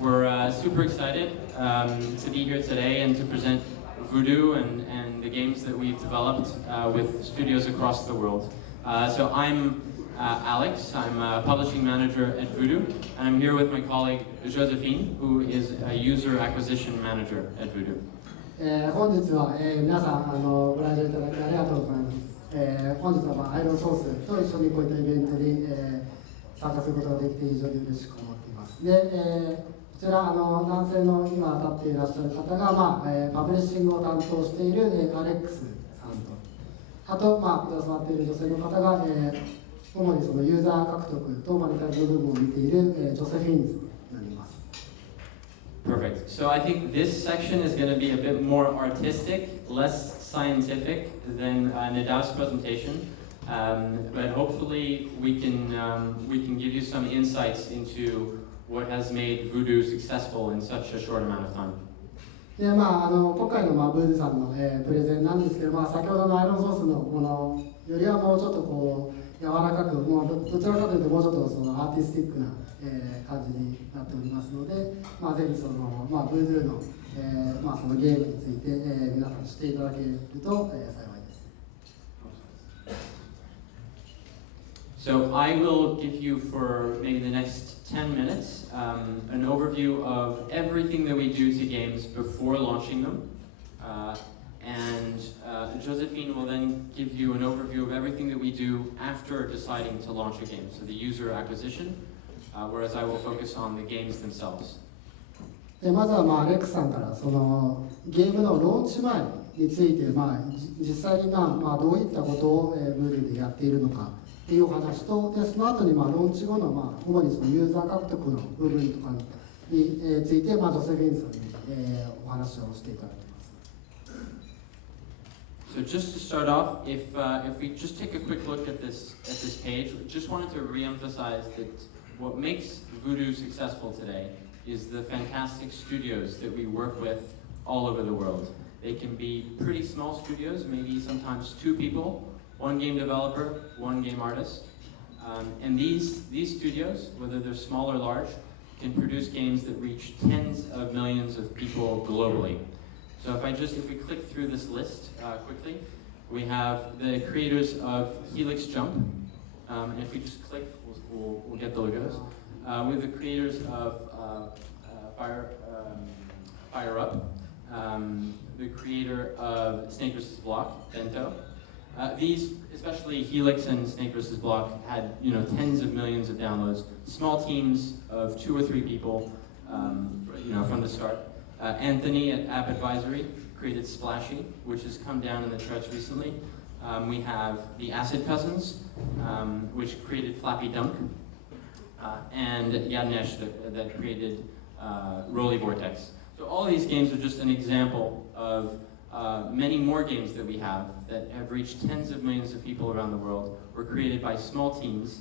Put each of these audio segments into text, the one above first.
We're super excited to be here today and to present Voodoo and the games that we've developed with studios across the world. So I'm Alex, I'm a publishing manager at Voodoo, and I'm here with my colleague Josephine, who is a user acquisition manager at Voodoo. 本日は、皆さんご来場いただきありがとうございます。本日は、アイロンソースと一緒にこういったイベントに、参加することができて非常に嬉しく思っています。で、こちら男性の今立っていらっしゃる方が、パブリッシングを担当している、アレックスさんと、あと、くださっている女性の方が、主にそのユーザー獲得とマネタイズの部分を見ている、ジョセフィーンズになります。Perfect. So I think this section is going to be a bit more artistic, less scientific than Nadav's presentation, but hopefully we can give you some insights into what has made Voodoo successful in such a short amount of time. で今回のブードゥさんの、プレゼンなんですけど、先ほどのアイロンソースのものよりはもうちょっとこう柔らかく、もうどちらかというともうちょっとそのアーティスティックな、感じになっておりますので、ぜひその、ブードゥの、そのゲームについて、皆さん知っていただけると、幸いです。So I will give you for maybe the next 10 minutes an overview of everything that we do to games before launching them. And Josephine will then give you an overview of everything that we do after deciding to launch a game, so the user acquisition, whereas I will focus on the games themselves. でまずはレックさんからそのゲームのローンチ前について、実際にどういったことをブードでやっているのかっていうお話と、でその後にローンチ後の主にそのユーザー獲得の部分とかについてジョセフィンさんにお話をしていただきます。So just to start off, if we just take a quick look at this page, just wanted to re-emphasize that what makes Voodoo successful today is the fantastic studios that we work with all over the world. They can be pretty small studios, maybe sometimes 2 people, 1 game developer, 1 game artist. And these studios, whether they're small or large, can produce games that reach tens of millions of people globally. So if we click through this list quickly, we have the creators of Helix Jump. And if we just click, we'll get the logos. We have the creators of Fire Up, the creator of Snake vs. Block, Bento. These, especially Helix and Snake vs. Block, had tens of millions of downloads. Small teams of 2 or 3 people, from the start. Anthony at App Advisory created Splashy, which has come down in the charts recently. We have the Acid Cousins, which created Flappy Dunk, and Yadnesh that created Rolly Vortex. So all these games are just an example of many more games that we have that have reached tens of millions of people around the world, were created by small teams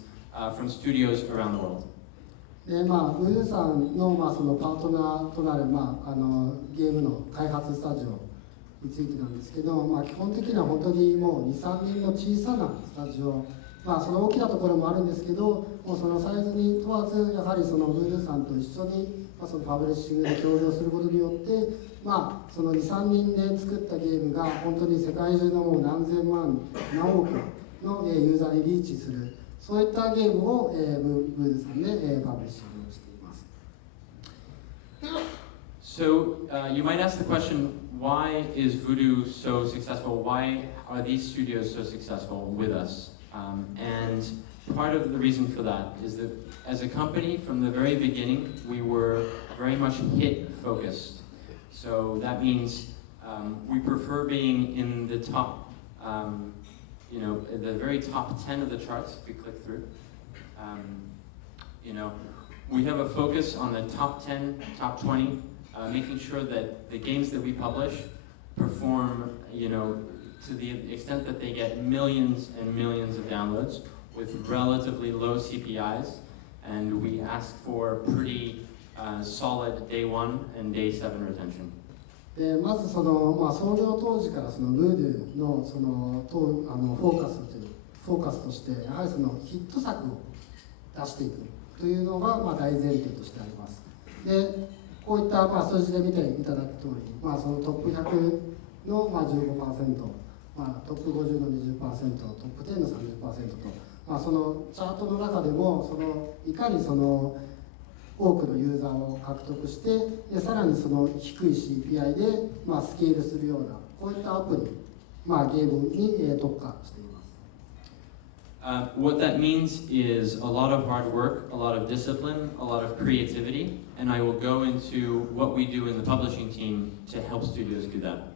from studios around the world. でブードゥさんの、そのパートナーとなる、ゲームの開発スタジオについてなんですけど、基本的には本当にもう 2,3 人の小さなスタジオ、その大きなところもあるんですけど、もうそのサイズに問わずやはりそのブードゥさんと一緒に、そのパブリッシングで協業することによって、その 2,3 人で作ったゲームが本当に世界中のもう何千万何億のユーザーにリーチする、そういったゲームをブードゥさんでパブリッシングをしています。So you might ask the question, why is Voodoo so successful? Why are these studios so successful with us? And part of the reason for that is that as a company, from the very beginning, we were very much hit focused. So that means we prefer being in the top, the very top 10 of the charts if we click through. We have a focus on the top 10, top 20, making sure that the games that we publish perform, to the extent that they get millions and millions of downloads with relatively low CPIs, and we ask for pretty solid day 1 and day 7 retention. でまずその、創業当時からそのブードゥのそのフォーカスとしてやはりそのヒット作を出していくというのが大前提としてあります。でこういった、数字で見ていただく通り、そのトップ100の、15%、トップ50の20%、トップ10の30%と、そのチャートの中でもそのいかにその多くのユーザーを獲得して、でさらにその低い CPI で、スケールするようなこういったアプリ、ゲームに、特化しています。What that means is a lot of hard work, a lot of discipline, a lot of creativity, and I will go into what we do in the publishing team to help studios do that.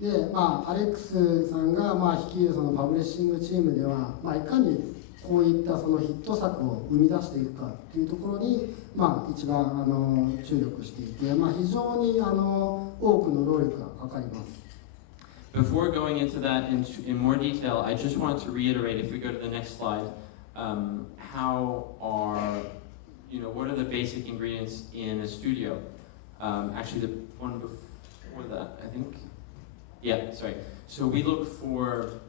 で、アレックスさんが、率いるそのパブリッシングチームでは、いかにこういったそのヒット作を生み出していくかというところに、一番注力していて、非常に多くの労力がかかります。Before going into that in more detail, I just wanted to reiterate, if we go to the next slide, what are the basic ingredients in a studio? Actually, the one before that, I think. Yeah, sorry. So we look for,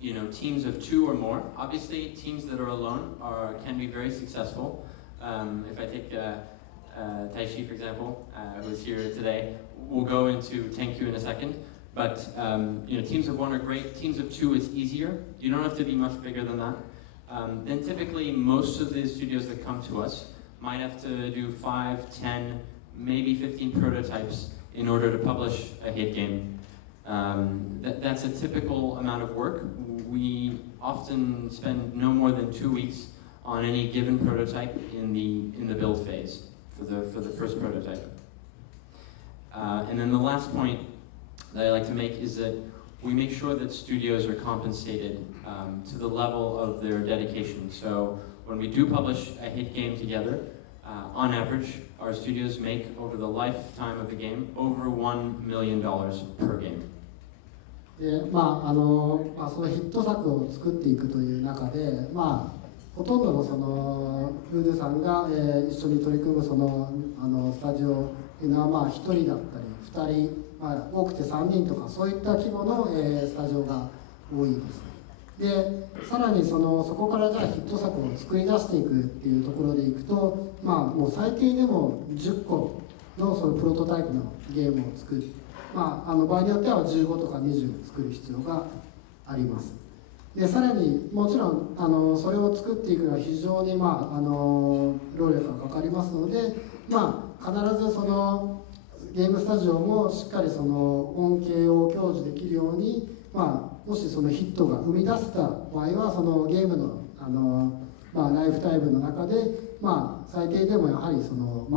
teams of 2 or more. Obviously, teams that are alone can be very successful. If I take Taishi, for example, who's here today, we'll go into Tenkyu in a second. But teams of 1 are great. Teams of 2 is easier. You don't have to be much bigger than that. Then typically, most of the studios that come to us might have to do 5, 10, maybe 15 prototypes in order to publish a hit game. That's a typical amount of work. We often spend no more than 2 weeks on any given prototype in the build phase for the first prototype. And then the last point that I like to make is that we make sure that studios are compensated to the level of their dedication. So when we do publish a hit game together, on average, our studios make over the lifetime of the game over $1 million per game. でそのヒット作を作っていくという中で、ほとんどのそのVoodooさんが、一緒に取り組むそのスタジオというのは1人だったり2人、多くて3人とかそういった規模の、スタジオが多いです。でさらにそこからじゃあヒット作を作り出していくっていうところでいくと、もう最低でも10個のそのプロトタイプのゲームを作る。場合によっては15とか20作る必要があります。でさらにもちろんそれを作っていくのは非常に労力がかかりますので、必ずそのゲームスタジオもしっかりその恩恵を享受できるように、もしそのヒットが生み出せた場合はそのゲームのライフタイムの中で、最低でもやはりその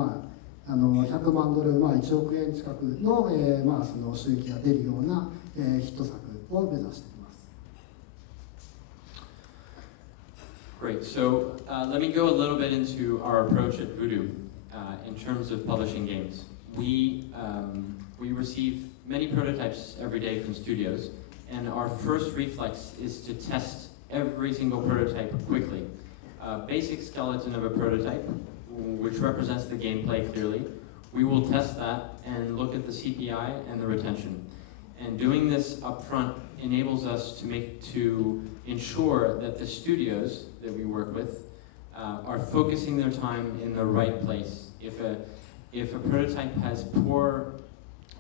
100万ドル、1億円近くの、その収益が出るような、ヒット作を目指しています。Great. So let me go a little bit into our approach at Voodoo in terms of publishing games. We receive many prototypes every day from studios, and our first reflex is to test every single prototype quickly. Basic skeleton of a prototype, which represents the gameplay clearly. We will test that and look at the CPI and the retention. And doing this upfront enables us to ensure that the studios that we work with are focusing their time in the right place. If a prototype has poor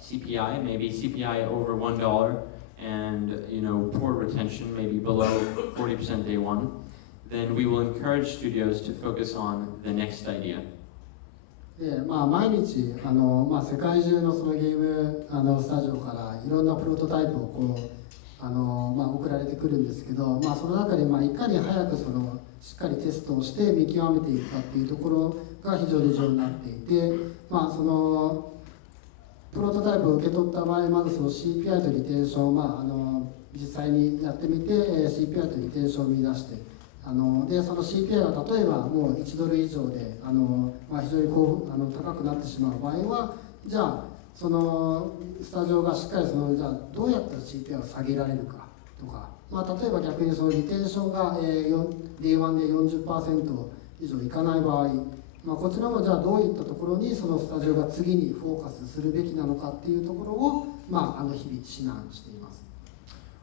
CPI, maybe CPI over $1, and poor retention, maybe below 40% day one, then we will encourage studios to focus on the next idea. で毎日世界中のそのゲームスタジオからいろんなプロトタイプをこう送られてくるんですけど、その中でいかに早くしっかりテストをして見極めていくかっていうところが非常に重要になっていて、そのプロトタイプを受け取った場合、まずその CPI とリテンション、実際にやってみて CPI とリテンションを見出して、でその CPI が例えばもう1ドル以上で非常に高くなってしまう場合は、じゃあそのスタジオがしっかりじゃあどうやったら CPI を下げられるかとか、例えば逆にそのリテンションが、Day 1で 40% 以上いかない場合、こちらもじゃあどういったところにそのスタジオが次にフォーカスするべきなのかっていうところを、日々指南しています。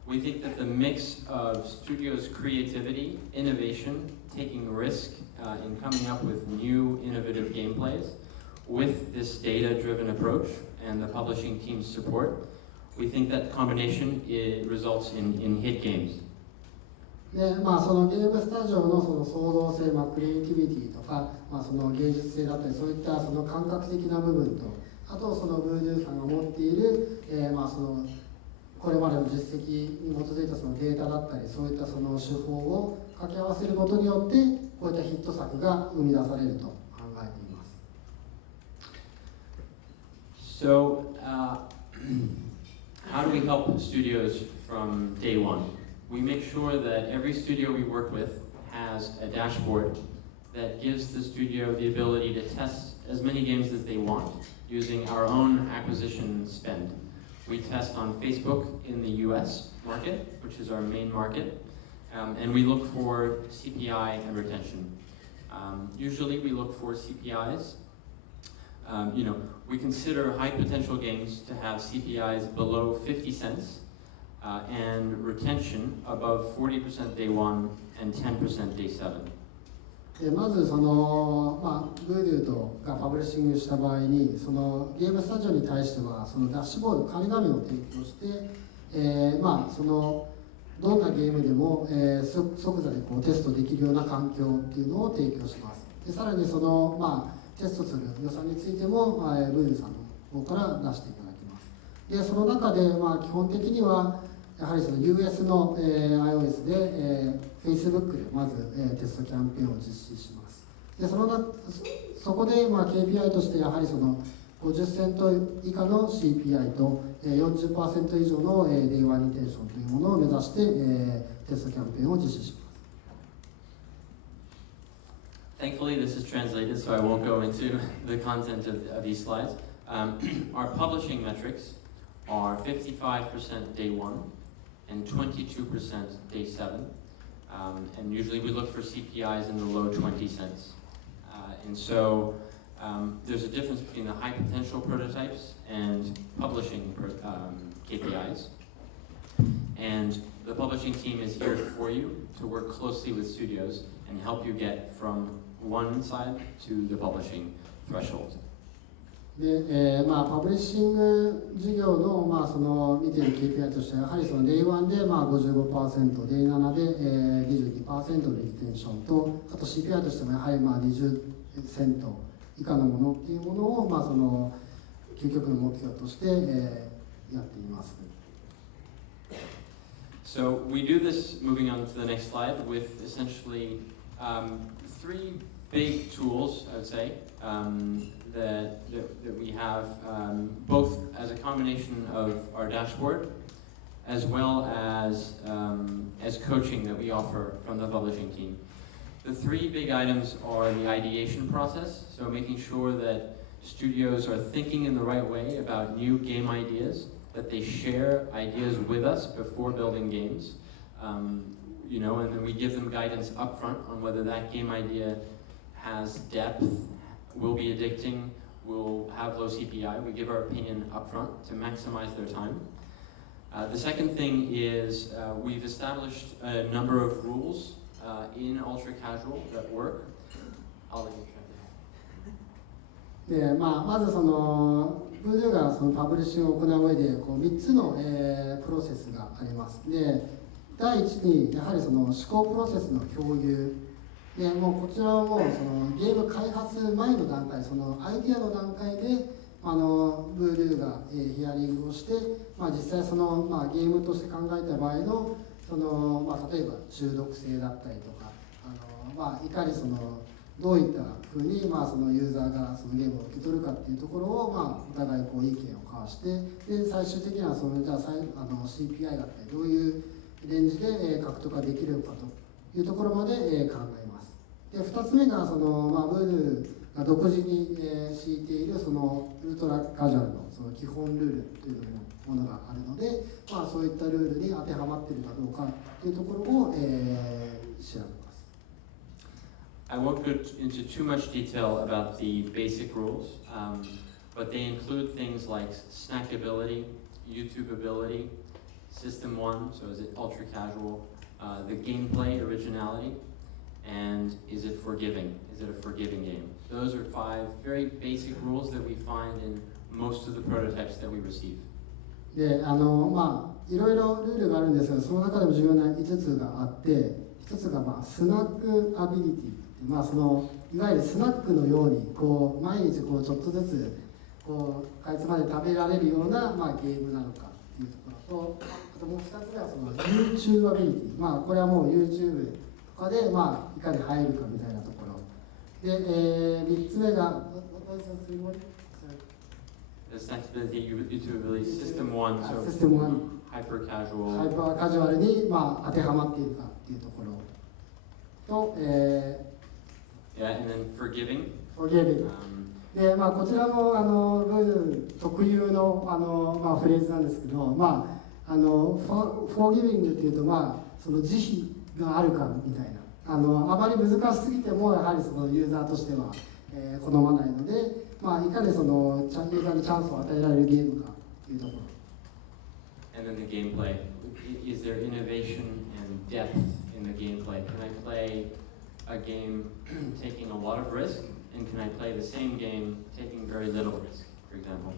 We think that the mix of studios' creativity, innovation, taking risk in coming up with new innovative gameplays, with this data-driven approach and the publishing team's support, we think that combination results in hit games. でそのゲームスタジオのその創造性、クリエイティビティとか、その芸術性だったり、そういったその感覚的な部分と、あとそのVoodooさんが持っている、そのこれまでの実績に基づいたそのデータだったり、そういったその手法を掛け合わせることによって、こういったヒット作が生み出されると考えています。So, how do we help studios from day one? We make sure that every studio we work with has a dashboard that gives the studio the ability to test as many games as they want using our own acquisition spend. We test on Facebook in the US market, which is our main market, and we look for CPI and retention. Usually we look for CPIs. We consider high potential games to have CPIs below 50 cents and retention above 40% day one and 10% day seven. まずその、Voodoo がパブリッシングした場合に、そのゲームスタジオに対してはそのダッシュボード、紙紙を提供して、そのどんなゲームでも、即座でこうテストできるような環境っていうのを提供します。でさらにその、テストする予算についても、Voodoo さんの方から出していただきます。でその中で、基本的にはやはりその US の、iOS で、Facebook でまず、テストキャンペーンを実施します。でそこで、KPI としてやはりその50セント以下の CPI と、40% 以上の、Day Oneリテンションというものを目指して、テストキャンペーンを実施します。Thankfully, this is translated, so I won't go into the content of these slides. Our publishing metrics are 55% day one and 22% day seven. And usually we look for CPIs in the low 20 cents. And so there's a difference between the high potential prototypes and publishing KPIs. And the publishing team is here for you to work closely with studios and help you get from one side to the publishing threshold. でパブリッシング事業の、その見ている KPI としてはやはりその Day1 で、55%、Day7 で、22% のリテンションと、あと CPI としてもやはり、20セント以下のものっていうものを、その究極の目標として、やっています。So we do this, moving on to the next slide, with essentially three big tools, I would say, that we have, both as a combination of our dashboard, as well as coaching that we offer from the publishing team. The three big items are the ideation process, so making sure that studios are thinking in the right way about new game ideas, that they share ideas with us before building games, and then we give them guidance up front on whether that game idea has depth, will be addicting, will have low CPI. We give our opinion up front to maximize their time. The second thing is we've established a number of rules in ultra casual that work. I'll let you try that. でまずそのVoodooがそのパブリッシングを行う上でこう3つの、プロセスがあります。で第一にやはりその思考プロセスの共有でもうこちらはもうそのゲーム開発前の段階、そのアイディアの段階でVoodooが、ヒアリングをして、実際その、ゲームとして考えた場合のその、例えば中毒性だったりとかいかにそのどういったふうに、そのユーザーがそのゲームを受け取るかっていうところを、お互いこう意見を交わして、で最終的にはそのじゃあCPI だったりどういうレンジで獲得ができるかというところまで考えます。で2つ目がその、Voodooが独自に敷いているそのウルトラカジュアルのその基本ルールというものがあるので、そういったルールに当てはまっているかどうかというところを、調べます。I won't go into too much detail about the basic rules, but they include things like snackability, YouTubeability, System 1, so is it ultra casual, the gameplay originality, And is it forgiving? Is it a forgiving game? Those are 5 very basic rules that we find in most of the prototypes that we receive. でいろいろルールがあるんですが、その中でも重要な5つがあって、1つがスナックアビリティっていわゆるスナックのように毎日ちょっとずつかいつまで食べられるような、ゲームなのかっていうところと、あともう2つがYouTube アビリティ、これはもう YouTube とかで、いかに入るかみたいなところで、3つ目がThe next ability you release System 1, so System 1 hyper casual. ハイパーカジュアルに、当てはまっているかっていうところと、Yeah, and then forgiving. forgiving で、こちらもブードゥ特有の、フレーズなんですけど、forgiving っていうと、その慈悲があるかみたいな、あまり難しすぎてもやはりそのユーザーとしては、好まないので、いかにユーザーにチャンスを与えられるゲームかというところ。And then the gameplay. Is there innovation and depth in the gameplay? Can I play a game taking a lot of risk? And can I play the same game taking very little risk, for example?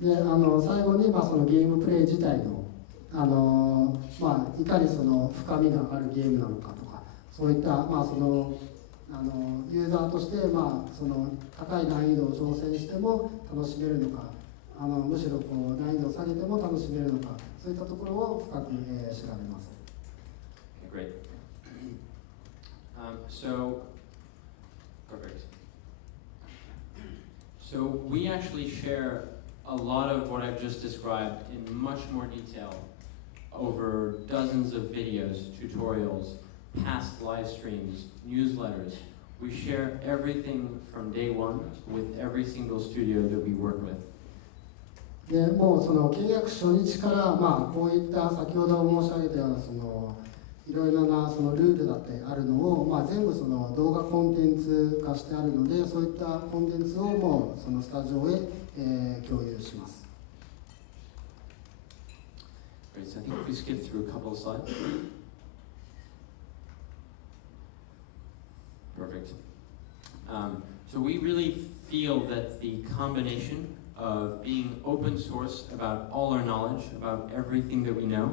で最後に、そのゲームプレイ自体の、いかにその深みがあるゲームなのかとか、そういった、ユーザーとして、その高い難易度を挑戦しても楽しめるのか、むしろ難易度を下げても楽しめるのか、そういったところを深く、調べます。Okay, great. So, perfect. So we actually share a lot of what I've just described in much more detail over dozens of videos, tutorials, past live streams, newsletters. We share everything from day one with every single studio that we work with. でもうその契約初日から、こういった先ほど申し上げたようないろいろなそのルールだってあるのを、全部その動画コンテンツ化してあるので、そういったコンテンツをもうそのスタジオへ、共有します。Great, so I think we skip through a couple of slides. Perfect. So we really feel that the combination of being open source about all our knowledge, about everything that we know,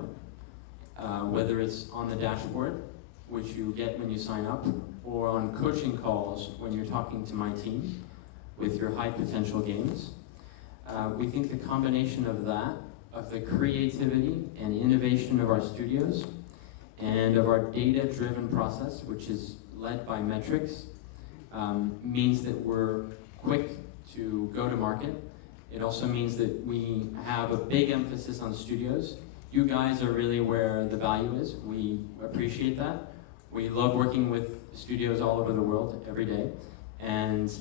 whether it's on the dashboard, which you get when you sign up, or on coaching calls when you're talking to my team with your high potential games. We think the combination of that, of the creativity and innovation of our studios, and of our data-driven process, which is led by metrics, means that we're quick to go to market. It also means that we have a big emphasis on studios. You guys are really where the value is. We appreciate that. We love working with studios all over the world every day. And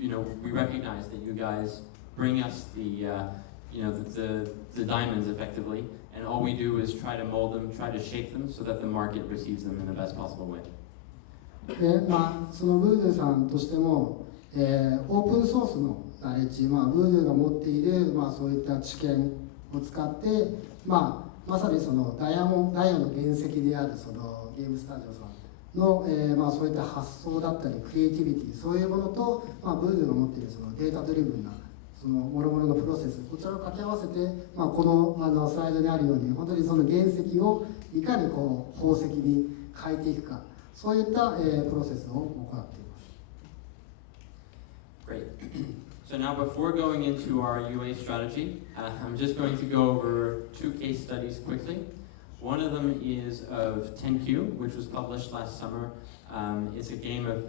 we recognize that you guys bring us the diamonds effectively. And all we do is try to mold them, try to shape them so that the market receives them in the best possible way. でそのブードゥーさんとしても、オープンソースのナレッジ、ブードゥーが持っている、そういった知見を使って、まさにそのダイヤの原石であるそのゲームスタジオさんの、そういった発想だったりクリエイティビティ、そういうものと、ブードゥーが持っているそのデータドリブンなその諸々のプロセス、こちらを掛け合わせて、このスライドにあるように本当にその原石をいかに宝石に変えていくか、そういった、プロセスを行っています。Great. So now before going into our UA strategy, I'm just going to go over 2 case studies quickly. One of them is of 10Q, which was published last summer. It's a game of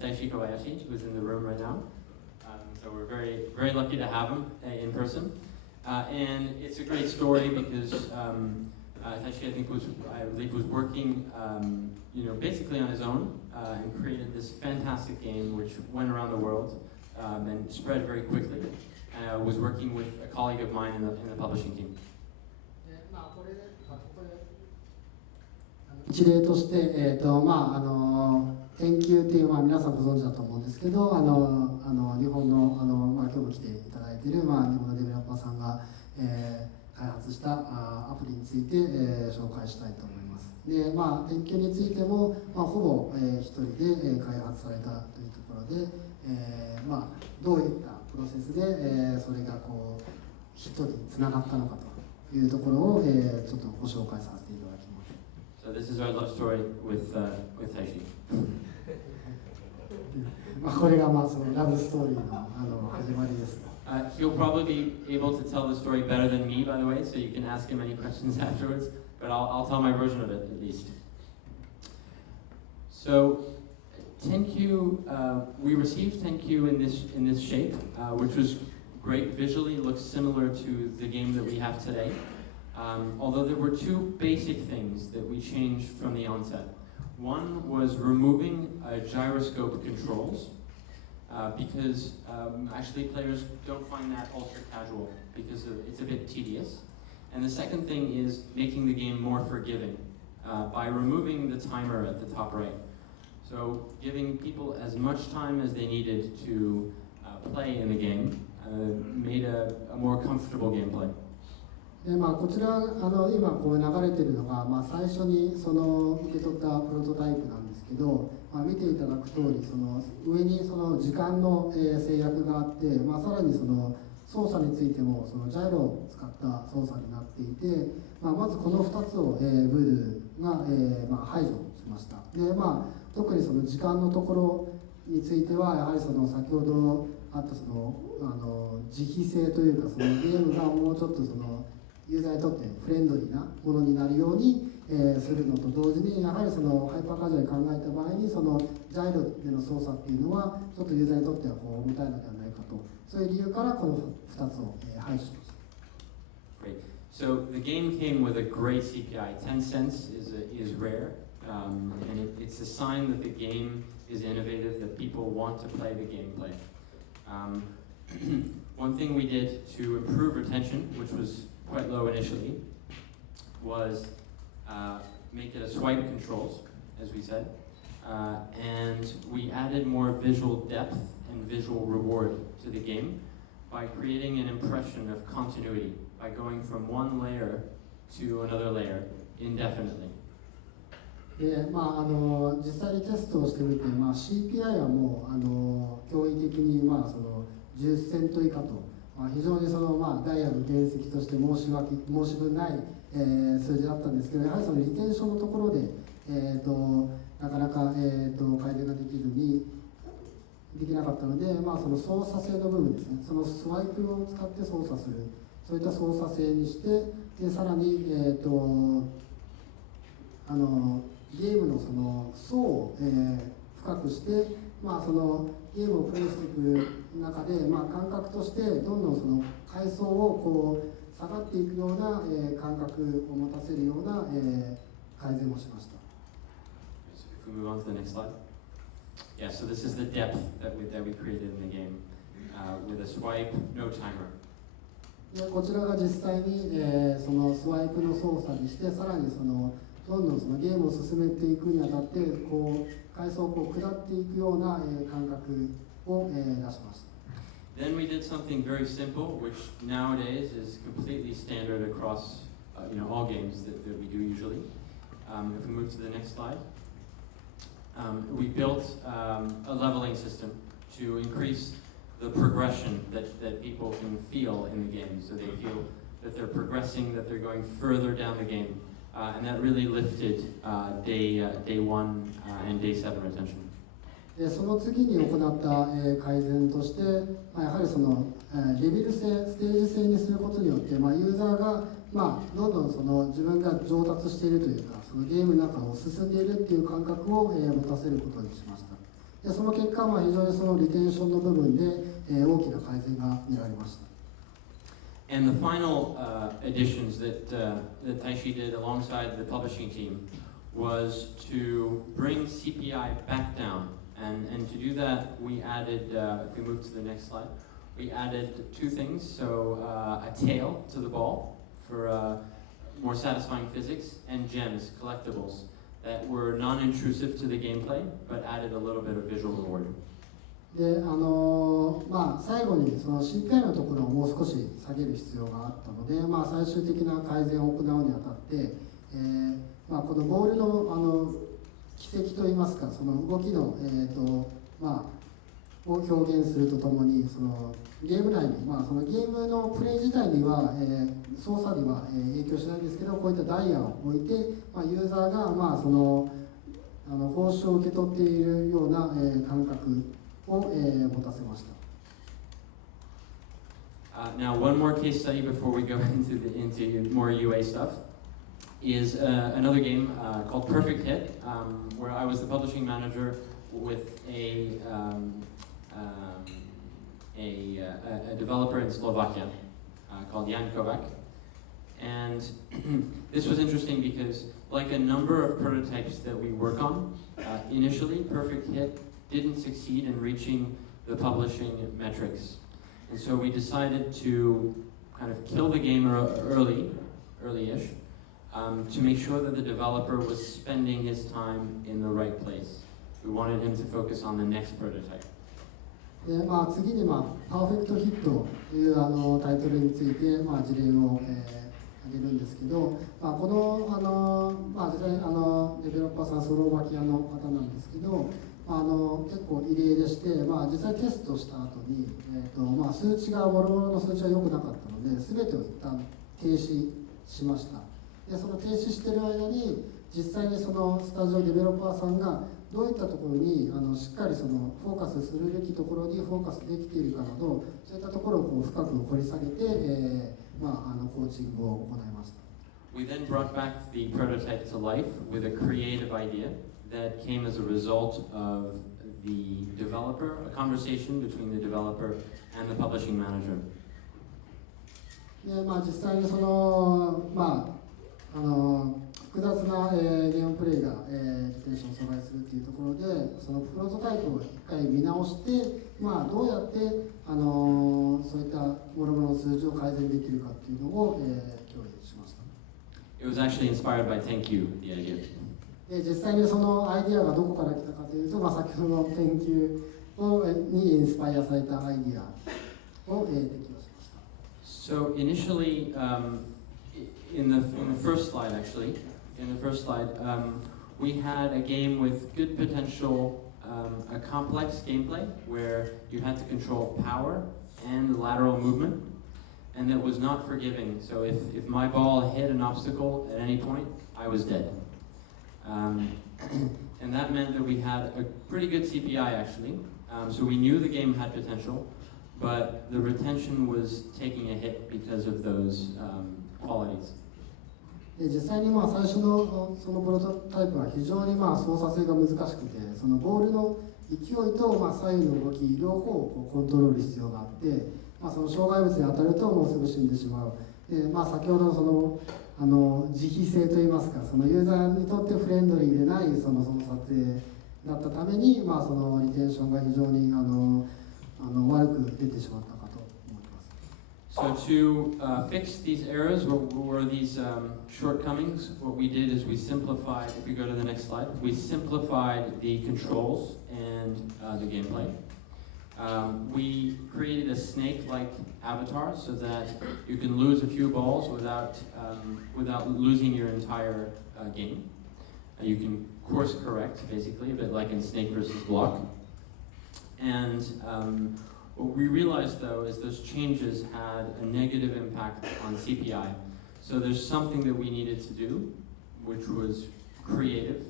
Daishi Kobayashi, who's in the room right now. So we're very, very lucky to have him in person. And it's a great story because Taishi, I believe, was working, basically on his own and created this fantastic game which went around the world and spread very quickly. Was working with a colleague of mine in the publishing team. 一例として、研究っていう、皆さんご存知だと思うんですけど、日本の、今日も来ていただいている、日本のデベロッパーさんが、開発したアプリについて、紹介したいと思います。で、電球についても、ほぼ、一人で、開発されたというところで、どういったプロセスで、それがこうヒットにつながったのかというところを、ちょっとご紹介させていただきます。So this is our love story with Taishi. これがそのラブストーリーの始まりです。He'll probably be able to tell the story better than me, by the way, so you can ask him any questions afterwards, but I'll tell my version of it at least. So, Tenkyu, we received Tenkyu in this shape, which was great visually, looks similar to the game that we have today. Although there were two basic things that we changed from the onset. One was removing gyroscope controls, because actually players don't find that ultra casual because it's a bit tedious. And the second thing is making the game more forgiving by removing the timer at the top right. So giving people as much time as they needed to play in the game made a more comfortable gameplay. でこちら今こう流れているのが、最初にその受け取ったプロトタイプなんですけど、見ていただく通りその上にその時間の、制約があって、さらにその操作についてもそのジャイロを使った操作になっていて、まずこの2つを、Voodoo が、排除しました。で、特にその時間のところについてはやはりその先ほどあったその自費性というか、そのゲームがもうちょっとそのユーザーにとってフレンドリーなものになるように、するのと同時に、やはりそのハイパーカジュアルに考えた場合にそのジャイロでの操作っていうのはちょっとユーザーにとってはこう重たいのではないかと、そういう理由からこの2つを排除しました。Great. So the game came with a great CPI. 10 cents is rare, and it's a sign that the game is innovative, that people want to play the gameplay. One thing we did to improve retention, which was quite low initially, was make it a swipe controls, as we said, and we added more visual depth and visual reward to the game by creating an impression of continuity, by going from one layer to another layer indefinitely. で実際にテストをしてみて、CPI はもう驚異的にその10セント以下と、非常にそのダイヤの原石として申し分ない、数字だったんですけど、やはりそのリテンションのところで、なかなか、改善ができずにできなかったので、その操作性の部分ですね、そのスワイプを使って操作する、そういった操作性にして、でさらに、ゲームのその層を、深くして、そのゲームをプレイしていく中で、感覚としてどんどんその階層をこう下がっていくような、感覚を持たせるような、改善をしました。So if we move on to the next slide. Yeah, so this is the depth that we created in the game with a swipe, no timer. でこちらが実際に、そのスワイプの操作にして、さらにそのどんどんそのゲームを進めていくにあたってこう階層をこう下っていくような、感覚を、出しました。Then we did something very simple, which nowadays is completely standard across all games that we do usually. If we move to the next slide, we built a leveling system to increase the progression that people can feel in the game, so they feel that they're progressing, that they're going further down the game. And that really lifted day 1 and day 7 retention. その次に行った、改善として、やはりその、レベル性、ステージ性にすることによって、ユーザーが、どんどんその自分が上達しているというか、そのゲームの中を進んでいるっていう感覚を、持たせることにしました。でその結果、非常にそのリテンションの部分で、大きな改善が見られました。And the final additions that Taishi did alongside the publishing team was to bring CPI back down. And to do that, we added, if we move to the next slide, we added two things. So a tail to the ball for more satisfying physics, and gems, collectibles, that were non-intrusive to the gameplay, but added a little bit of visual reward. で最後にその CPI のところをもう少し下げる必要があったので、最終的な改善を行うにあたって、このボールの軌跡といいますか、その動きの、を表現するとともに、そのゲーム内に、そのゲームのプレイ自体には、操作には、影響しないんですけど、こういったダイヤを置いて、ユーザーが、その報酬を受け取っているような、感覚を、持たせました。Now, one more case study before we go into more UA stuff is another game called Perfect Hit, where I was the publishing manager with a developer in Slovakia called Jan Kovac. And this was interesting because, like a number of prototypes that we work on, initially Perfect Hit didn't succeed in reaching the publishing metrics. And so we decided to kind of kill the game early-ish, to make sure that the developer was spending his time in the right place. We wanted him to focus on the next prototype. で次に、パーフェクトヒットというタイトルについて、事例を、挙げるんですけど、この実際デベロッパーさんスロバキアの方なんですけど、結構異例でして、実際テストした後に、数値がもろもろの数値は良くなかったので、全てを一旦停止しました。でその停止している間に、実際にそのスタジオデベロッパーさんがどういったところにしっかりそのフォーカスするべきところにフォーカスできているかなど、そういったところをこう深く掘り下げて、コーチングを行いました。We then brought back the prototype to life with a creative idea that came as a result of the developer, a conversation between the developer and the publishing manager. で実際にその複雑な、ゲームプレイが、リテンションを阻害するというところで、そのプロトタイプを一回見直して、どうやって、そういったもろもろの数字を改善できるかというのを、共有しました。It was actually inspired by Thank You, the idea. で実際にそのアイディアがどこから来たかというと、先ほどの研究にインスパイアされたアイディアを、適用しました。So initially, in the first slide, actually, we had a game with good potential, a complex gameplay where you had to control power and lateral movement, and that was not forgiving. So if my ball hit an obstacle at any point, I was dead. And that meant that we had a pretty good CPI, actually. So we knew the game had potential, but the retention was taking a hit because of those qualities. で実際に最初のそのプロトタイプは非常に操作性が難しくて、そのボールの勢いと左右の動き両方をコントロール必要があって、その障害物に当たるともうすぐ死んでしまう。で先ほどのその自費性といいますか、そのユーザーにとってフレンドリーでないその撮影だったために、そのリテンションが非常に悪く出てしまったかと思います。So to fix these errors, or these shortcomings, what we did is we simplified, if you go to the next slide, we simplified the controls and the gameplay. We created a snake-like avatar so that you can lose a few balls without losing your entire game. You can course correct, basically, a bit like in Snake versus Block. And what we realized, though, is those changes had a negative impact on CPI. So there's something that we needed to do, which was creative,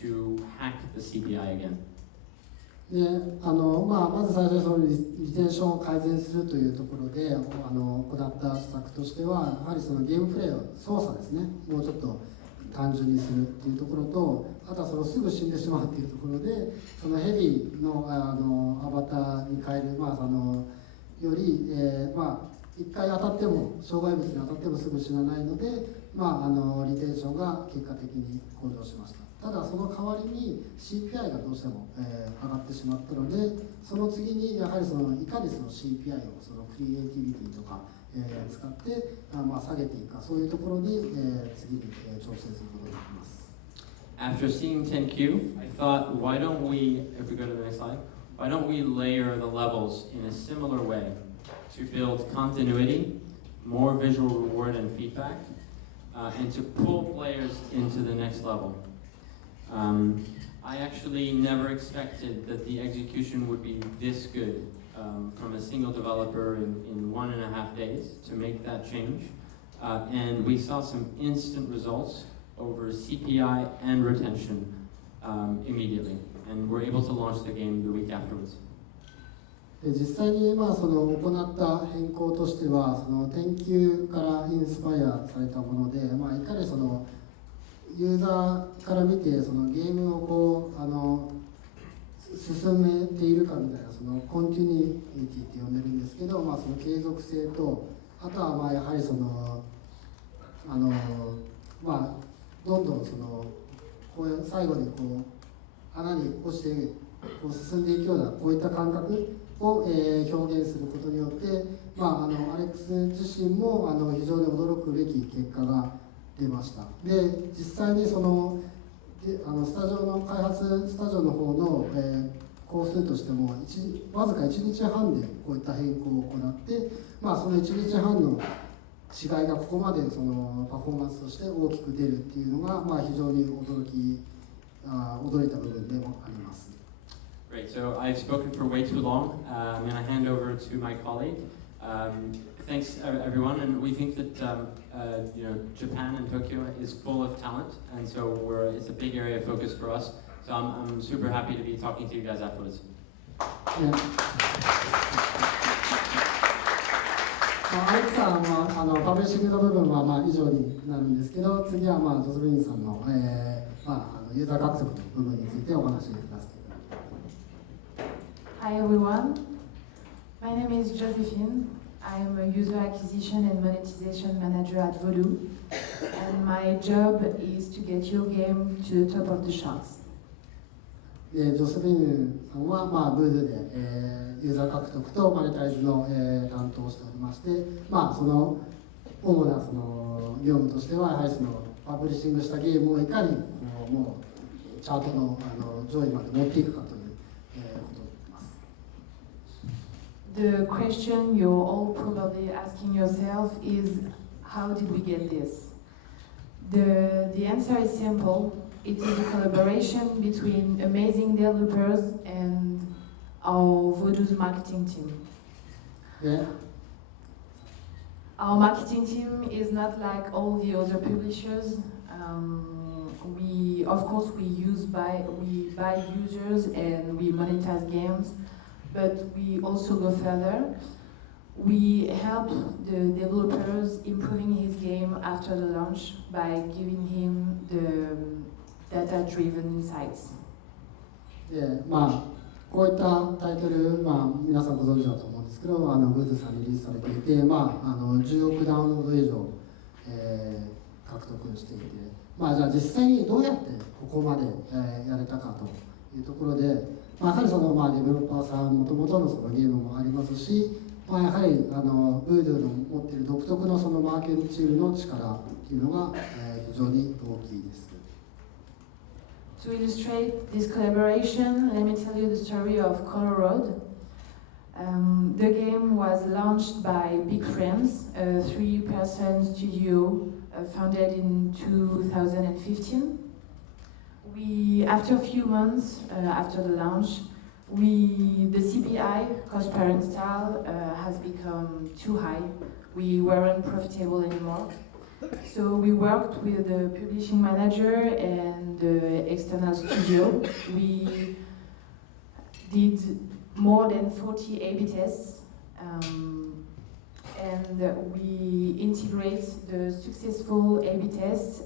to hack the CPI again. でまず最初にそのリテンションを改善するというところで行った施策としては、やはりそのゲームプレイを操作ですね、もうちょっと単純にするっていうところと、あとはそのすぐ死んでしまうっていうところで、そのヘビのアバターに変える、より、一回当たっても障害物に当たってもすぐ死なないので、リテンションが結果的に向上しました。ただその代わりに CPI がどうしても、上がってしまったので、その次にやはりそのいかにその CPI をそのクリエイティビティとか、使って下げていくか、そういうところに、次に、調整することができます。After seeing 10Q, I thought, why don't we, if we go to the next slide, why don't we layer the levels in a similar way to build continuity, more visual reward and feedback, and to pull players into the next level. I actually never expected that the execution would be this good from a single developer in 1.5 days to make that change. And we saw some instant results over CPI and retention immediately. And we're able to launch the game the week afterwards. で実際にその行った変更としてはその研究からインスパイアされたもので、いかにそのユーザーから見てそのゲームを進めているかみたいなそのコンティニティって呼んでるんですけど、その継続性とあとはやはりそのどんどんそのこう最後に穴に落ちて進んでいくようなこういった感覚を、表現することによって、アレックス自身も非常に驚くべき結果が出ました。で実際にそのスタジオの開発スタジオの方の、工数としてもわずか1日半でこういった変更を行って、その1日半の違いがここまでそのパフォーマンスとして大きく出るっていうのが、非常に驚いた部分でもあります。Great. So I've spoken for way too long. I'm going to hand over to my colleague. Thanks everyone, and we think that Japan and Tokyo is full of talent, and so it's a big area of focus for us. So I'm super happy to be talking to you guys afterwards. アレックさんはパブリッシングの部分は以上になるんですけど、次はジョセフィンさんの、ユーザー獲得の部分についてお話しください。Hi everyone, my name is Josephine. I'm a user acquisition and monetization manager at Voodoo, and my job is to get your game to the top of the charts. ジョセフィンさんは、Voodoo で、ユーザー獲得とマネタイズの、担当をしておりまして、その主なその業務としてはやはりそのパブリッシングしたゲームをいかにもうチャートの、上位まで持っていくかという、ことになります。The question you're all probably asking yourself is, how did we get this? The answer is simple. It is a collaboration between amazing developers and our Voodoo's marketing team. Yeah. Our marketing team is not like all the other publishers. Of course, we buy users and we monetize games, but we also go further. We help the developers improving his game after the launch by giving him the data-driven insights. でこういったタイトル、皆さんご存知だと思うんですけど、Voodoo さんにリリースされていて、10億ダウンロード以上、獲得していて、じゃあ実際にどうやってここまで、やれたかというところで、やはりその、デベロッパーさんもともとのそのゲームもありますし、やはりVoodoo の持っている独特のそのマーケティングの力っていうのが、非常に大きいです。To illustrate this collaboration, let me tell you the story of Color Road. The game was launched by Big Frames, a 3-person studio founded in 2015. After a few months after the launch, the CPI, cost per install, has become too high. We weren't profitable anymore. So we worked with the publishing manager and the external studio. We did more than 40 A/B tests, and we integrate the successful A/B tests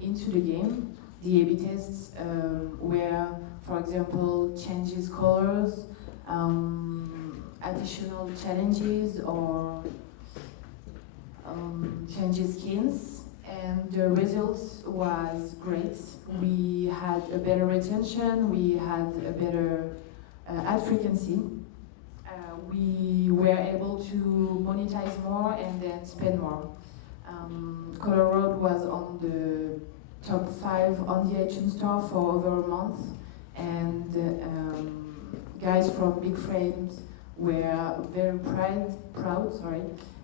into the game. The A/B tests were, for example, changes colors, additional challenges, or changes skins, and the results was great. We had a better retention, we had a better ad frequency. We were able to monetize more and then spend more. Color Road was on the top 5 on the iTunes Store for over a month, and guys from Big Frames were very proud,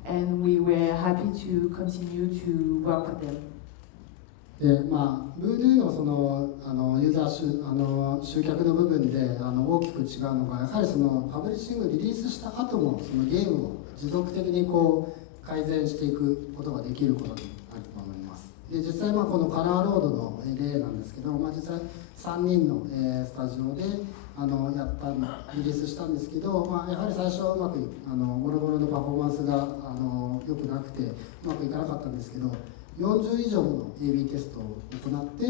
and we were happy to continue to work with them. でVoodoo のそのユーザー集客の部分で大きく違うのが、やはりそのパブリッシングリリースした後もそのゲームを持続的にこう改善していくことができることになると思います。で実際このカラーロードの例なんですけど、実際3人のスタジオでリリースしたんですけど、やはり最初はうまくボロボロのパフォーマンスが良くなくてうまくいかなかったんですけど、40以上の AB テストを行って、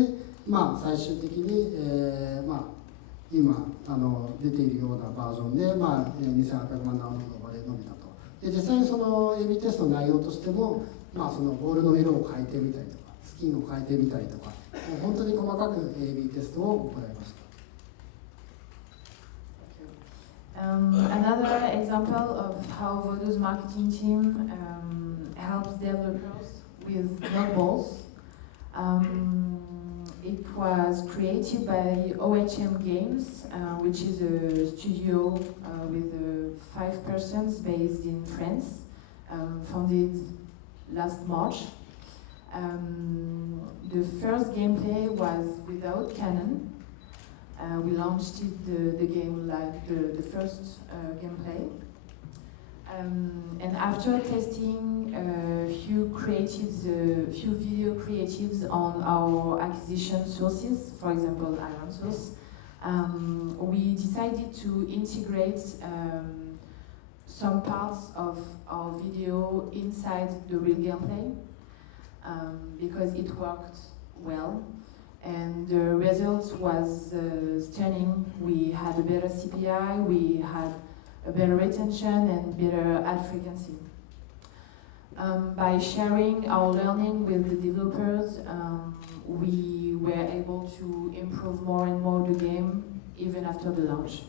最終的に、今出ているようなバージョンで、2800万ダウンロードまで伸びたと。で実際にその AB テストの内容としても、そのボールの色を変えてみたりとかスキンを変えてみたりとか、もう本当に細かく AB テストを行いました。Another example of how Voodoo's marketing team helps developers with notebooks. It was created by OHM Games, which is a studio with 5 persons based in France, founded last March. The first gameplay was without canon. We launched the game like the first gameplay. And after testing a few video creatives on our acquisition sources, for example, Iron Source, we decided to integrate some parts of our video inside the real gameplay because it worked well. And the result was stunning. We had a better CPI, we had a better retention and better ad frequency. By sharing our learning with the developers, we were able to improve more and more the game even after the launch.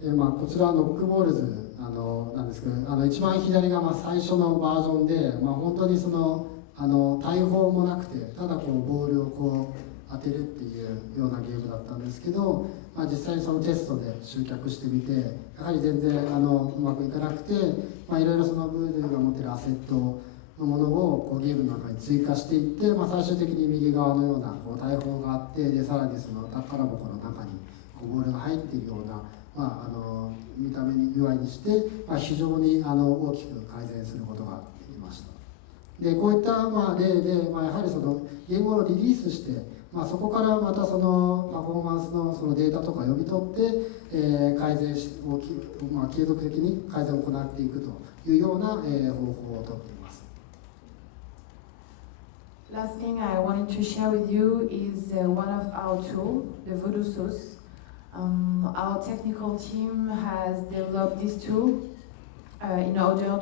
こちらはノックボールズなんですけど、一番左が最初のバージョンで、本当にその大砲もなくて、ただボールを当てるっていうようなゲームだったんですけど、実際にそのテストで集客してみて、やはり全然うまくいかなくて、いろいろそのブードゥーが持ってるアセットのものをゲームの中に追加していって、最終的に右側のような大砲があって、でさらにその宝箱の中にボールが入っているような、見た目に UI にして、非常に大きく改善することができました。でこういった例で、やはりそのゲームをリリースして、そこからまたそのパフォーマンスのそのデータとか読み取って、改善を継続的に改善を行っていくというような、方法をとっています。Last thing I wanted to share with you is one of our tools, the Voodoo Sauce. Our technical team has developed this tool in order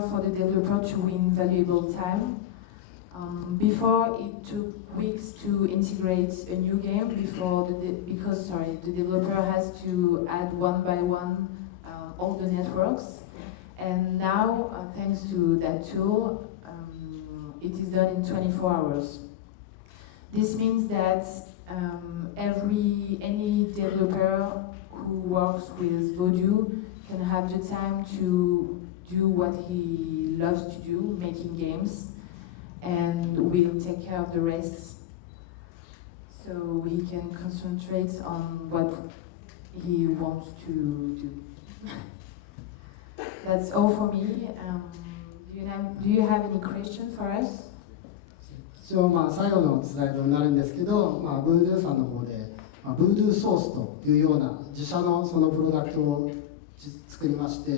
for the developer to win valuable time. Before it took weeks to integrate a new game because the developer has to add one by one all the networks, and now thanks to that tool it is done in 24 hours. This means that any developer who works with Voodoo can have the time to do what he loves to do, making games, and we'll take care of the rest so he can concentrate on what he wants to do. That's all for me. Do you have any questions for us? 一応最後のスライドになるんですけど、Voodoo さんの方で、Voodoo ソースというような自社のそのプロダクトを作りまして、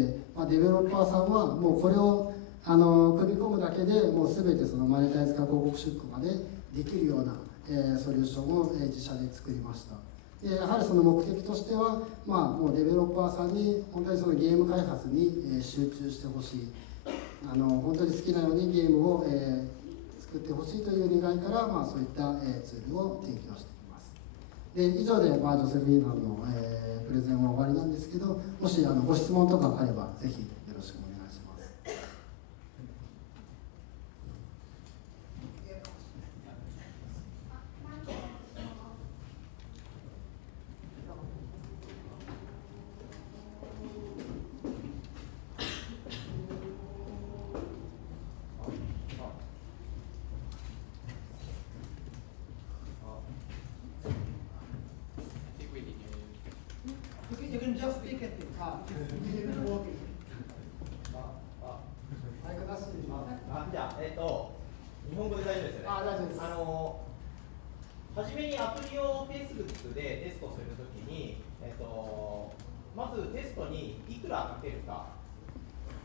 デベロッパーさんはもうこれを組み込むだけでもう全てそのマネタイズ化広告出稿までできるような、ソリューションを、自社で作りました。でやはりその目的としては、もうデベロッパーさんに本当にそのゲーム開発に、集中してほしい、本当に好きなようにゲームを、作ってほしいという願いから、そういった、ツールを提供しています。で以上で、ジョセフィーナの、プレゼンは終わりなんですけど、もしご質問とかあればぜひよろしくお願いします。マイク出してみて。じゃあ、日本語で大丈夫ですよね。大丈夫です。初めにアプリを Facebook でテストするときに、まずテストにいくらかけるか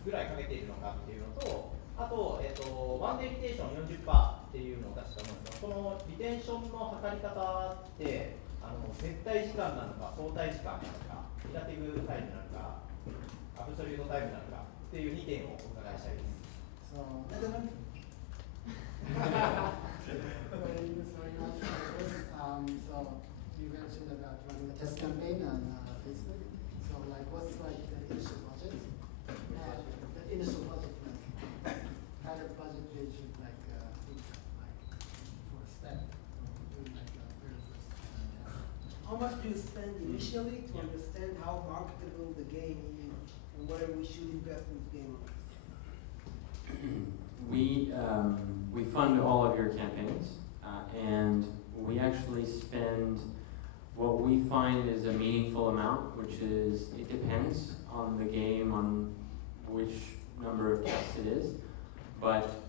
ぐらいかけているのかっていうのと、あと、ワンデリテーション 40% っていうのを出したと思うんですが、このリテンションの測り方って絶対時間なのか相対時間なのかリラティブタイムなのかアブソリュートタイムなのかっていう2点をお伺いしたいです。So you mentioned about running a test campaign on Facebook. So like, what's like the initial budget? The initial budget, like kind of budget they should like think like for a step doing like the very first test. How much do you spend initially to understand how marketable the game is and whether we should invest in this game? We fund all of your campaigns, and we actually spend what we find is a meaningful amount, which is, it depends on the game, on which number of tests it is, but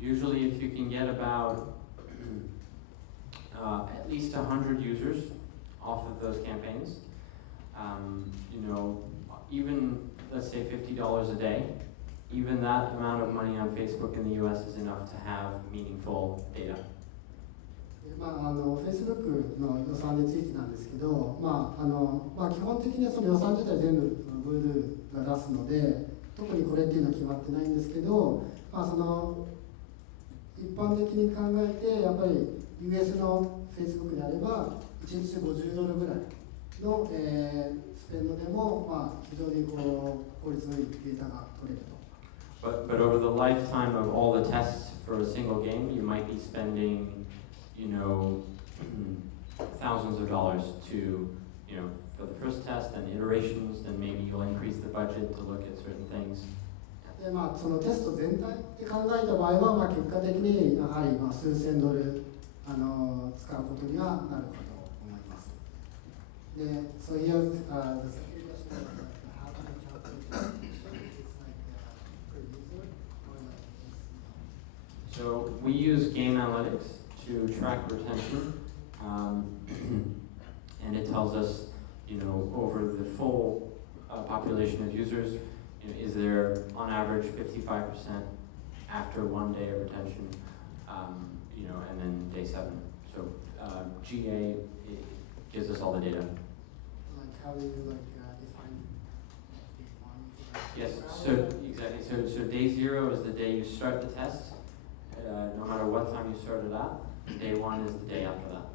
usually if you can get about at least 100 users off of those campaigns, you know, even let's say $50 a day, even that amount of money on Facebook in the US is enough to have meaningful data. Facebook の予算についてなんですけど、基本的にはその予算自体全部Voodooが出すので、特にこれっていうのは決まってないんですけど、その一般的に考えてやっぱり US の Facebook であれば1日$50ぐらいの、スペンドでも、非常に効率のいいデータが取れると。But over the lifetime of all the tests for a single game, you might be spending, you know, thousands of dollars to, you know, for the first test and iterations, then maybe you'll increase the budget to look at certain things. でそのテスト全体って考えた場合は、結果的にやはり数千ドル使うことにはなるかと思います。で、so here's the second question about how to calculate it's like per user or like just, So we use game analytics to track retention, and it tells us, you know, over the full population of users, you know, is there on average 55% after 1 day of retention, you know, and then day 7. So GA it gives us all the data. like how do you like define day one? Yes, so exactly. So day 0 is the day you start the test, no matter what time you started at. Day 1 is the day after that.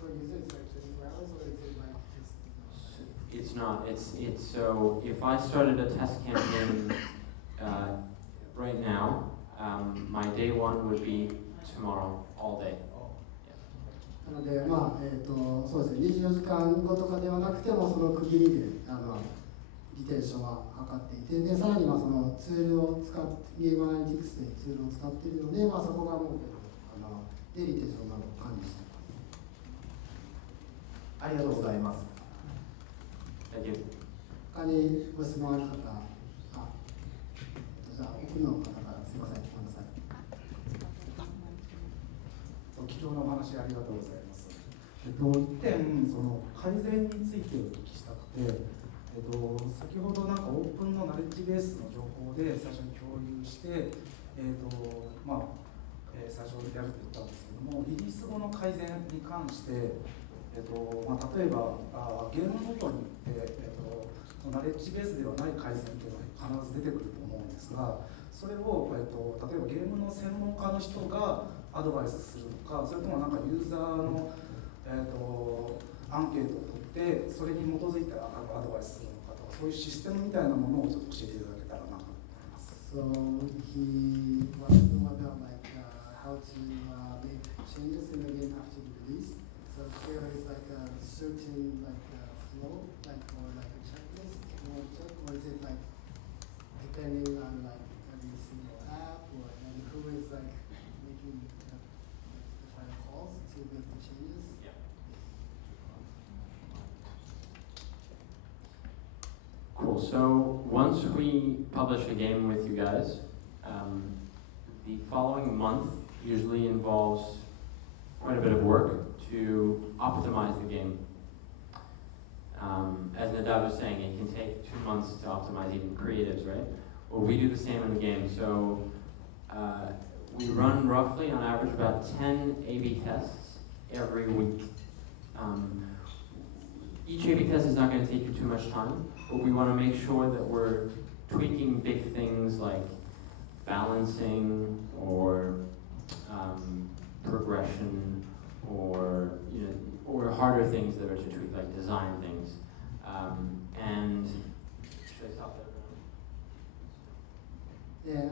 Per user, it's like 24 hours, or is it like just? It's not. It's so if I started a test campaign right now, my day 1 would be tomorrow, all day. なので、そうですね、24時間後とかではなくても、その区切りでリテンションは測っていて、でさらにそのツールを使って、ゲームアナリティクスというツールを使っているので、そこがもうでリテンションなどを管理しています。ありがとうございます。Thank you. 他にご質問ある方、じゃあ奥の方からすみません、ごめんなさい。貴重なお話ありがとうございます。1点その改善についてお聞きしたくて、先ほどなんかオープンのナレッジベースの情報で最初に共有して、最初やると言ったんですけども、リリース後の改善に関して、例えばゲームごとによって、ナレッジベースではない改善というのが必ず出てくると思うんですが、それを、例えばゲームの専門家の人がアドバイスするのか、それともなんかユーザーの、アンケートを取ってそれに基づいたアドバイスするのかとか、そういうシステムみたいなものをちょっと教えていただけたらなと思います。So he wants to know about like how to make changes in the game after the release. So there is like a certain like flow, like or like a checklist you want to check, or is it like depending on like every single app, or and who is like making the final calls to make the changes? Yeah. cool. So once we publish a game with you guys, the following month usually involves quite a bit of work to optimize the game. As Nadav was saying, it can take 2 months to optimize even creatives, right? Well, we do the same in the game. So we run roughly, on average, about 10 A/B tests every week. Each A/B test is not going to take you too much time, but we want to make sure that we're tweaking big things like balancing or progression, or or harder things that are to tweak, like design things. And should I stop there? で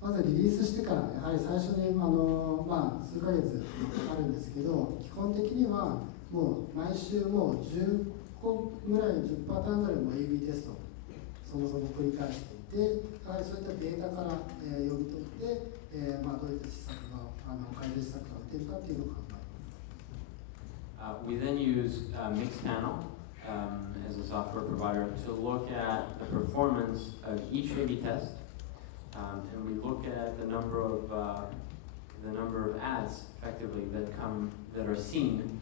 まずリリースしてからやはり最初に数ヶ月かかるんですけど、基本的にはもう毎週もう10個ぐらい10パターンぐらいも AB テストをそもそも繰り返していて、やはりそういったデータから、読み取って、どういった施策が改善施策が打てるかっていうのを考えます。We then use Mixpanel as a software provider to look at the performance of each A/B test, and we look at the number of ads effectively that are seen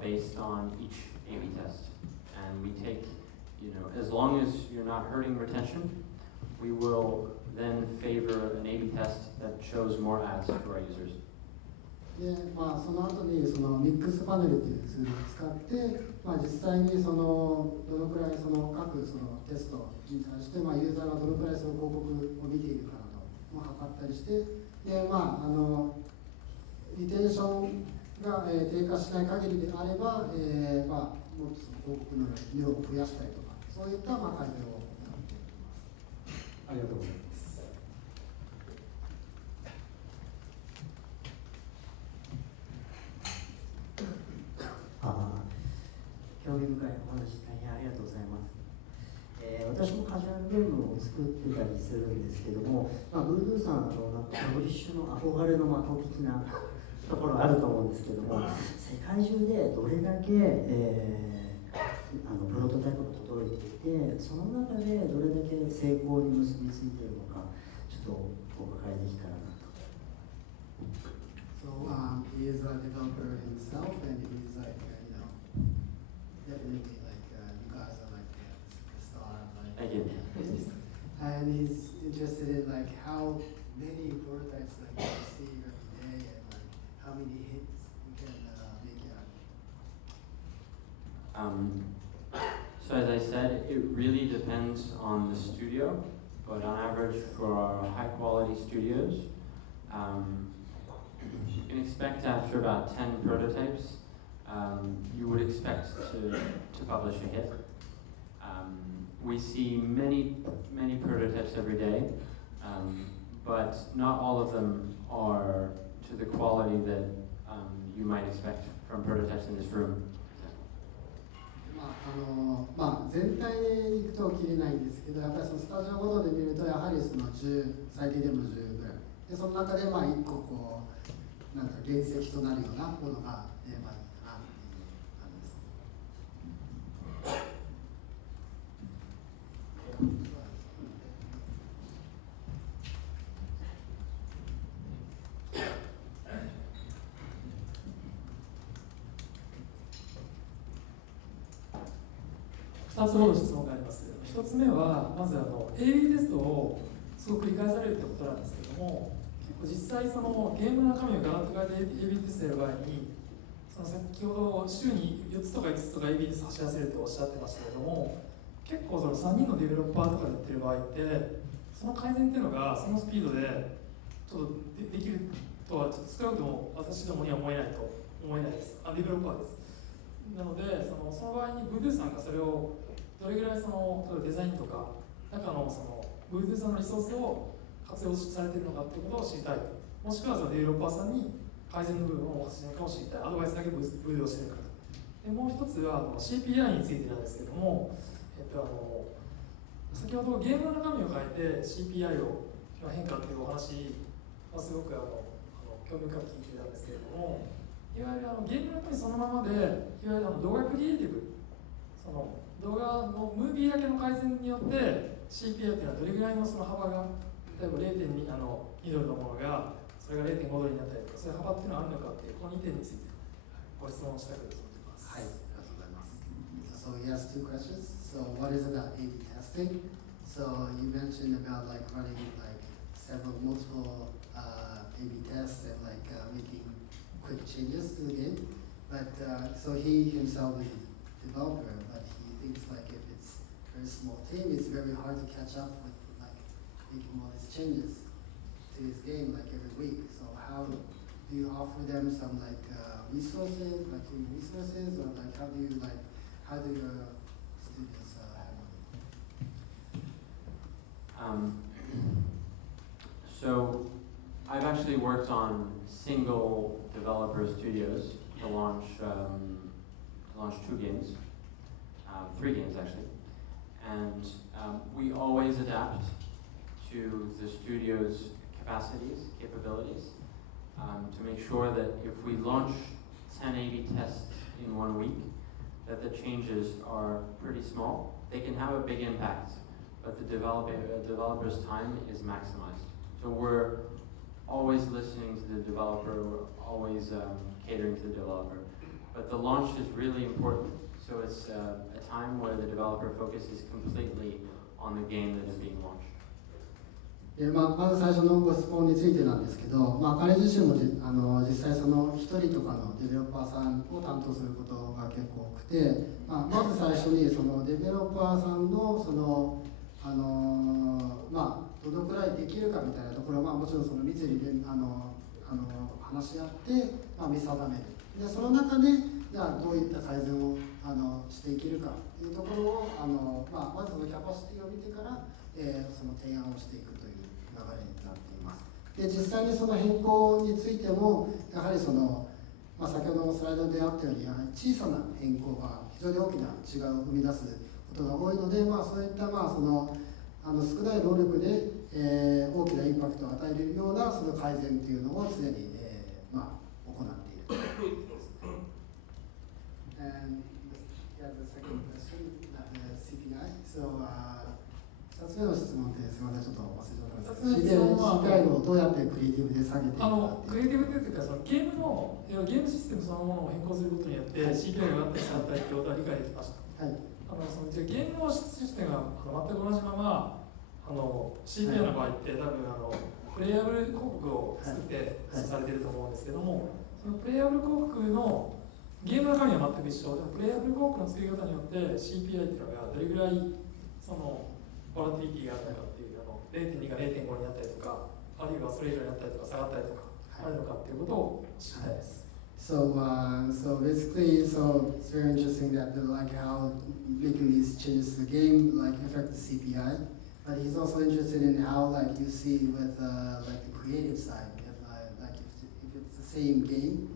based on each A/B test, and we take, as long as you're not hurting retention, we will then favor an A/B test that shows more ads to our users. でその後にそのミックスパネルというツールを使って、実際にどのくらい各テストに対して、ユーザーがどのくらいその広告を見ているかなども測ったりして、でリテンションが、低下しない限りであれば、もっとその広告の量を増やしたりとか、そういった改善を行っています。ありがとうございます。興味深いお話、大変ありがとうございます。私もカジュアルゲームを作ってたりするんですけども、Voodooさんパブリッシュの憧れの的的なところあると思うんですけども、世界中でどれだけ、プロトタイプが届いていて、その中でどれだけ成功に結びついているのか、ちょっとお伺いできたらなと。So he is a developer himself, and he's like definitely you guys are like the star. Thank you. And he's interested in how many prototypes you see every day, and how many hits you can make it. So as I said, it really depends on the studio, but on average for our high quality studios, you can expect after about 10 prototypes, you would expect to publish a hit. We see many prototypes every day, but not all of them are to the quality that you might expect from prototypes in this room. 全体でいくと切れないんですけど、やっぱりそのスタジオごとで見るとやはりその最低でも10ぐらいで、その中で1個原石となるようなものがいいかなっていう感じです。2つほど質問があります。1つ目は、まずAB テストをすごく繰り返されるということなんですけども、実際ゲームの中身をガラッと変えて AB テストやる場合に、先ほど週に4つとか5つとか AB テスト走らせるっておっしゃってましたけども、結構3人のデベロッパーとかでやってる場合って、その改善っていうのがそのスピードでちょっとできるとは少なくとも私どもには思えないです。デベロッパーです。なのでその場合に Voodoo さんがそれをどれぐらいデザインとか中のVoodoo さんのリソースを活用されているのかっていうことを知りたい。もしくはデベロッパーさんに改善の部分をお貸しないかを知りたい。アドバイスだけVoodooをしているかと。でもう一つはCPI についてなんですけども、先ほどゲームの中身を変えて CPI を変化っていうお話はすごく興味深く聞いてたんですけれども、いわゆるゲームの中身そのままで、いわゆる動画クリエイティブ、動画のムービーだけの改善によって CPI っていうのはどれぐらいのその幅が、例えば 0.2 ドルのものがそれが 0.5 ドルになったりとか、そういう幅っていうのはあるのかっていうこの2点についてご質問したくて思っています。はい、ありがとうございます。So he has two questions. So what is about A/B testing? So you mentioned about like running like multiple A/B tests and like making quick changes to the game. But so he himself is a developer, but he thinks like if it's a very small team, it's very hard to catch up with like making all these changes to his game like every week. So how do you offer them some like resources, like human resources, or like how do your students handle it? So I've actually worked on single developer studios to launch 2 games, 3 games actually, and we always adapt to the studio's capabilities, to make sure that if we launch 10 A/B tests in 1 week, that the changes are pretty small. They can have a big impact, but the developer's time is maximized. So we're always listening to the developer, we're always catering to the developer. But the launch is really important, so it's a time where the developer focuses completely on the game that is being launched. まず最初のご質問についてなんですけど、彼自身も実際その1人とかのデベロッパーさんを担当することが結構多くて、まず最初にそのデベロッパーさんのそのどのくらいできるかみたいなところは、もちろんその密に話し合って見定める。でその中でじゃあどういった改善をしていけるかというところをまずそのキャパシティを見てから、その提案をしていくという流れになっています。で実際にその変更についてもやはりその、先ほどのスライドであったようにやはり小さな変更が非常に大きな違いを生み出すことが多いので、そういったその少ない労力で、大きなインパクトを与えるようなその改善というのを常に、行っているということです。And yeah, the second question, CPI. So, 2つ目の質問ですみません、ちょっと忘れちゃったんですけど、CPI をどうやってクリエイティブで下げていくかクリエイティブというか、そのゲームシステムそのものを変更することによって、CPI が上がったり下がったりということは理解できました。はい。そのゲームのシステムが全く同じまま、CPI の場合って多分プレイヤブル広告を作ってされていると思うんですけども、そのプレイヤブル広告のゲームの中身は全く一緒でも、プレイヤブル広告の作り方によって CPI っていうのがどれぐらいそのボラティリティがあったかっていう、0.2 が 0.5 になったりとか、あるいはそれ以上になったりとか下がったりとかあるのかっていうことを知りたいです。So basically, so it's very interesting that like how making these changes to the game like affect the CPI. But he's also interested in how like you see with like the creative side, if it's the same game,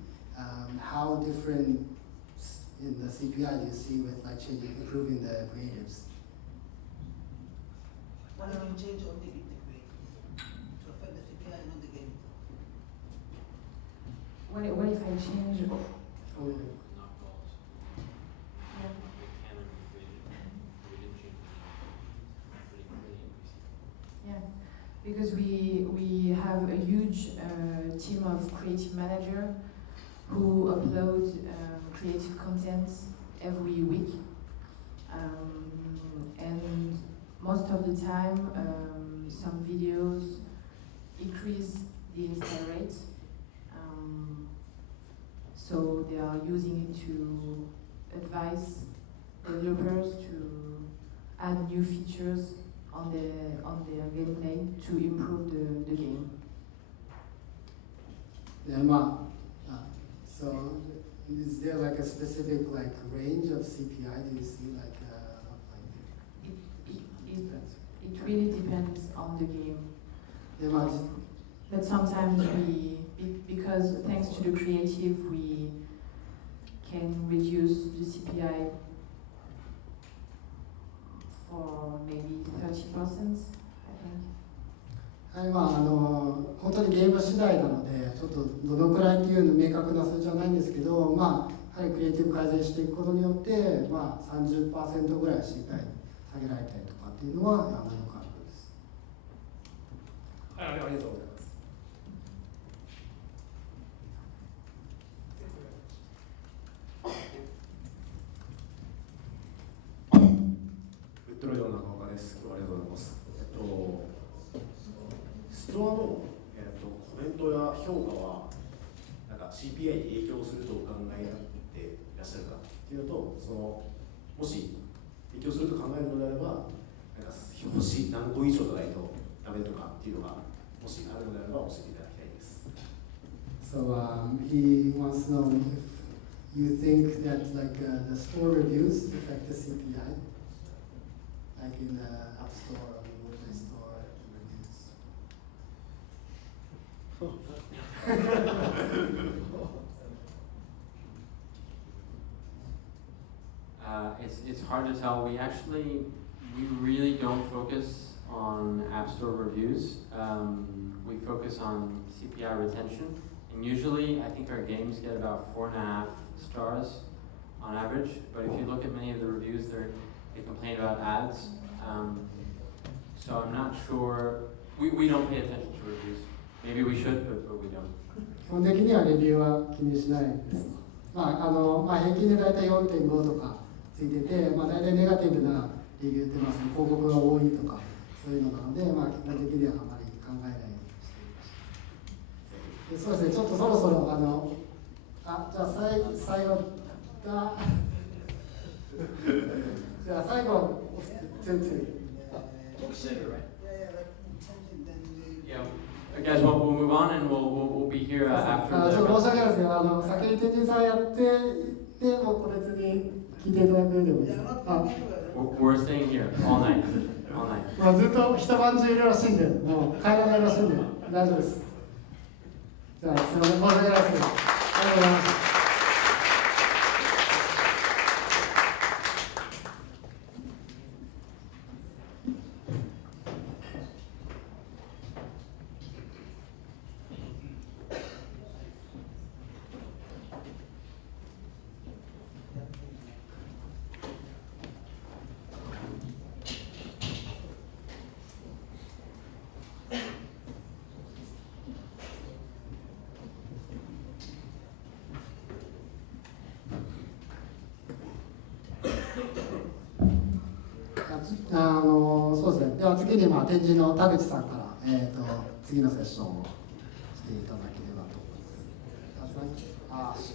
how different in the CPI do you see with like improving the creatives? What if you change only with the creative to affect the CPI and not the game? What if I change? Yeah, because we have a huge team of creative manager who upload creative content every week, and most of the time some videos increase the install rate, so they are using it to advise developers to add new features on their gameplay to improve the game. So is there like a specific like range of CPI? Do you see like It really depends on the game. Yeah, But sometimes because thanks to the creative, we can reduce the CPI for maybe 30%, I think. はい、本当にゲーム次第なので、ちょっとどのくらいっていうの明確な数字はないんですけど、はりクリエイティブ改善していくことによって、まあ、30% ぐらい CPI 下げられたりとかっていうのはよくあるんです。はい、ありがとうございます。ウッドロイドの中岡です。今日はありがとうございます。ストアの、コメントや評価はなんか CPI に影響するとお考えになっていらっしゃるかっていうのと、もし影響すると考えるのであれば、なんか星何個以上じゃないとダメとかっていうのがもしあるのであれば教えていただきたいです。So he wants to know if you think that like the store reviews affect the CPI, like in the App Store or the Google Play Store reviews. It's hard to tell. We really don't focus on App Store reviews. We focus on CPI retention, and usually I think our games get about 4.5 stars on average. But if you look at many of the reviews, they complain about ads. So I'm not sure. We don't pay attention to reviews. Maybe we should, but we don't. 基本的にはレビューは気にしないです。平均で大体 4.5 とかついてて、大体ネガティブなレビューって広告が多いとかそういうのなので、基本的にはあまり考えないようにしています。そうですね、ちょっとそろそろじゃあ最後がじゃあ最後全然。Yeah, guys, we'll move on and we'll be here after. 申し訳ないですけど、先に天神さんやってでもう個別に聞いていただくでもいいですか。We're staying here all night. All night. ずっと一晩中いるらしいんで、もう帰らないらしいんで大丈夫です。じゃあすみません、申し訳ないですけど、ありがとうございました。そうですね。では次に展示の田口さんから、次のセッションをしていただければと思います。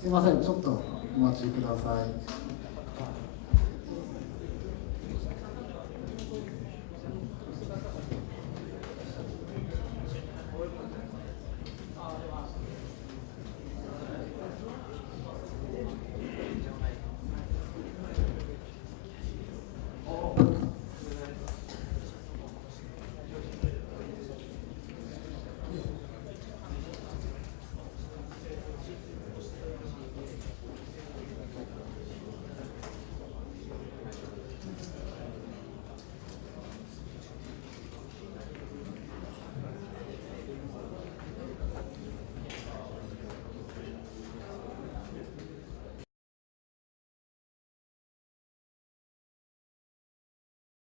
すいません、ちょっとお待ちください。